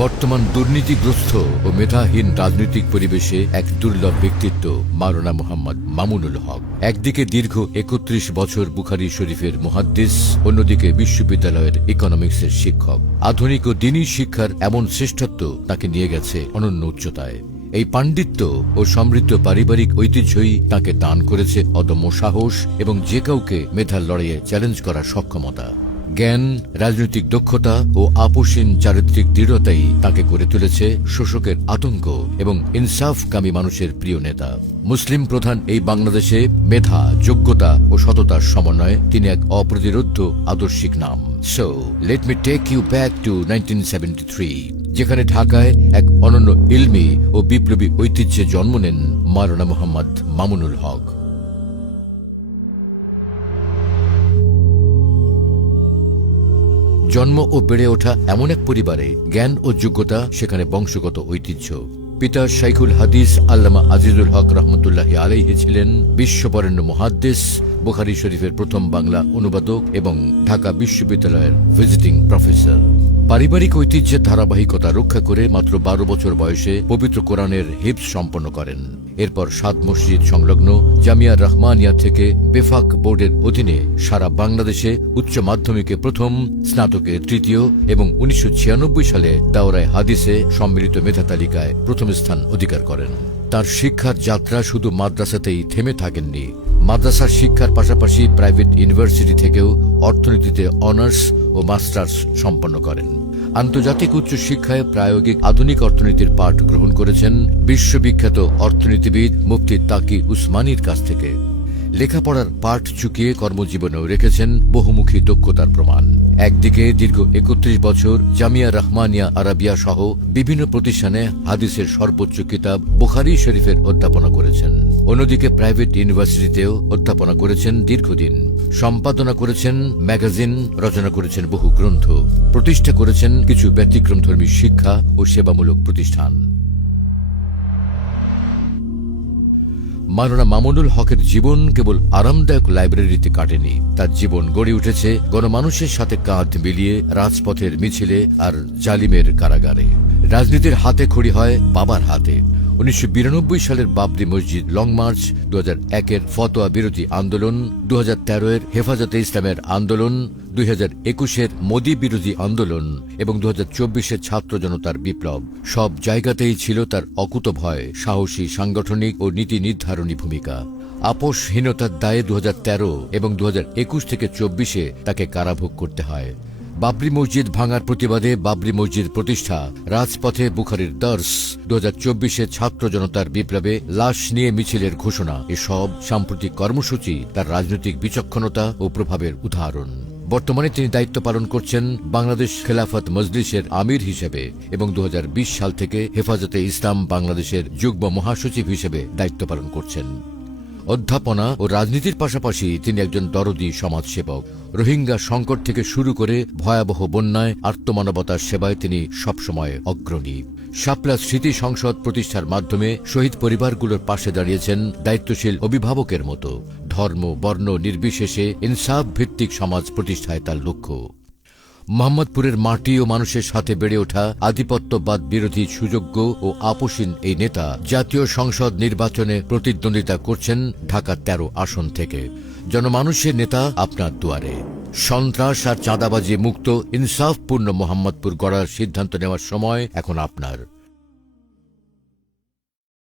বর্তমান দুর্নীতিগ্রস্ত ও মেধাহীন রাজনৈতিক পরিবেশে এক দুর্লভ ব্যক্তিত্ব মাওলানা মুহাম্মদ মামুনুল হক। একদিকে দীর্ঘ ৩১ বছর বুখারী শরীফের মুহাদ্দিস, অন্যদিকে বিশ্ববিদ্যালয়ের ইকোনমিক্সের শিক্ষক। আধুনিক ও দ্বীনি শিক্ষার এমন শ্রেষ্ঠত্ব তাকে নিয়ে গেছে অনন্য উচ্চতায়। এই পাণ্ডিত্য ও সমৃদ্ধ পারিবারিক ঐতিহ্যই তাকে দান করেছে অদম্য সাহস এবং যে কাউকে মেধার লড়াইয়ে চ্যালেঞ্জ করার সক্ষমতা। জ্ঞান, রাজনৈতিক দক্ষতা ও আপোষহীন চারিত্রিক দৃঢ়তাই তাকে করে তুলেছে শোষকের আতঙ্ক এবং ইনসাফকামী মানুষের প্রিয় নেতা। মুসলিম প্রধান এই বাংলাদেশে মেধা, যোগ্যতা ও সততার সমন্বয়ে তিনি এক অপ্রতিরোধ্য আদর্শিক নাম। So let me take you back to 1973, যেখানে ঢাকায় এক অনন্য ইলমি ও বিপ্লবী ঐতিহ্যে জন্ম নেন মাওলানা মুহাম্মদ মামুনুল হক। জন্ম ও বেড়ে ওঠা এমন এক পরিবারে জ্ঞান ও যোগ্যতা সেখানে বংশগত ঐতিহ্য। পিতা শাইখুল হাদিস আল্লামা আজিজুল হক রহমতুল্লাহি আলাইহি ছিলেন বিশ্ববরেণ্য মুহাদ্দিস, বুখারী শরীফের প্রথম বাংলা অনুবাদক এবং ঢাকা বিশ্ববিদ্যালয়ের ভিজিটিং প্রফেসর। পারিবারিক ঐতিহ্যের ধারাবাহিকতা রক্ষা করে মাত্র ১২ বছর বয়সে পবিত্র কোরআনের হিফজ সম্পন্ন করেন। এরপর ৭ মসজিদ সংলগ্ন জামিয়া রহমানিয়া থেকে বেফাক বোর্ডের অধীনে সারা বাংলাদেশে উচ্চ মাধ্যমিকে প্রথম, স্নাতকে তৃতীয় এবং ১৯৯৬ সালে দাওরায়ে হাদিসে সম্মিলিত মেধা তালিকায় প্রথম স্থান অধিকার করেন। তার শিক্ষার যাত্রা শুধু মাদ্রাসাতেই থেমে থাকেননি। মাদ্রাসার শিক্ষার পাশাপাশি প্রাইভেট ইউনিভার্সিটি থেকেও অর্থনীতিতে অনার্স ও মাস্টার্স সম্পন্ন করেন। আন্তর্জাতিক উচ্চ শিক্ষায় প্রায়োগিক আধুনিক অর্থনীতির পাঠ গ্রহণ করেছেন বিশ্ববিখ্যাত অর্থনীতিবিদ মুফতি তাকি উসমানীর কাছ থেকে। লেখাপড়ার পাঠ চুকিয়ে কর্মজীবনেও রেখেছেন বহুমুখী দক্ষতার প্রমাণ। একদিকে দীর্ঘ ৩১ বছর জামিয়া রহমানিয়া আরাবিয়া সহ বিভিন্ন প্রতিষ্ঠানে হাদিসের সর্বোচ্চ কিতাব বুখারী শরীফের অধ্যাপনা করেছেন। অন্যদিকে প্রাইভেট ইউনিভার্সিটিতেও অধ্যাপনা করেছেন দীর্ঘদিন। সম্পাদনা করেছেন ম্যাগাজিন, রচনা করেছেন বহু গ্রন্থ, প্রতিষ্ঠা করেছেন কিছু ব্যতিক্রমধর্মী শিক্ষা ও সেবামূলক প্রতিষ্ঠান। মাওলানা মামুনুল হকের জীবন কেবল আরামদায়ক লাইব্রেরিতে কাটেনি। তার জীবন গড়ে উঠেছে গণমানুষের সাথে কাঁধ মিলিয়ে রাজপথের মিছিলে আর জালিমের কারাগারে। রাজনীতির হাতে খড়ি হয় বাবার হাতে। ১৯৯২ সালের বাবরি মসজিদ লং মার্চ, ২০০১-এর ফতোয়া বিরোধী আন্দোলন, ২০১৩-এর হেফাজতে ইসলামের আন্দোলন, ২০২১-এর মোদী বিরোধী আন্দোলন এবং ২০২৪-এর ছাত্র জনতার বিপ্লব, সব জায়গাতেই ছিল তার অকুতোভয়, সাহসী সাংগঠনিক ও নীতি নির্ধারণী ভূমিকা। আপোষহীনতার দায়ে ২০১৩ এবং ২০২১ থেকে ২৪-এ তাকে কারাভোগ করতে হয়। বাবরি মসজিদ ভাঙার প্রতিবাদে বাবরি মসজিদ প্রতিষ্ঠা, রাজপথে বুখারীর দর্স, ২০২৪-এ ছাত্র জনতার বিপ্লবে লাশ নিয়ে মিছিলের ঘোষণা, এসব সাম্প্রতিক কর্মসূচি তার রাজনৈতিক বিচক্ষণতা ও প্রভাবের উদাহরণ। বর্তমানে তিনি দায়িত্ব পালন করছেন বাংলাদেশ খেলাফত মজলিসের আমির হিসেবে এবং ২০২০ সাল থেকে হেফাজতে ইসলাম বাংলাদেশের যুগ্ম মহাসচিব হিসেবে দায়িত্ব পালন করছেন। অধ্যাপনা ও রাজনীতির পাশাপাশি তিনি একজন দরদী সমাজসেবক। রোহিঙ্গা সংকট থেকে শুরু করে ভয়াবহ বন্যায় আর্তমানবতার সেবায় তিনি সবসময় অগ্রণী। শাপলা স্মৃতি সংসদ প্রতিষ্ঠার মাধ্যমে শহীদ পরিবারগুলোর পাশে দাঁড়িয়েছেন দায়িত্বশীল অভিভাবকের মতো। ধর্ম, বর্ণ নির্বিশেষে ইনসাফ ভিত্তিক সমাজ প্রতিষ্ঠায় তার লক্ষ্য। মোহাম্মদপুরের মাটি ও মানুষের সাথে বেড়ে ওঠা আধিপত্যবাদ বিরোধী সুযোগ্য ও আপোষহীন এই নেতা জাতীয় সংসদ নির্বাচনে প্রতিদ্বন্দ্বিতা করছেন ঢাকা ১৩ আসন থেকে। জনমানুষের নেতা আপনার দুয়ারে। সন্ত্রাস আর চাঁদাবাজি মুক্ত ইনসাফপূর্ণ মোহাম্মদপুর গড়ার সিদ্ধান্ত নেওয়ার সময় এখন আপনার।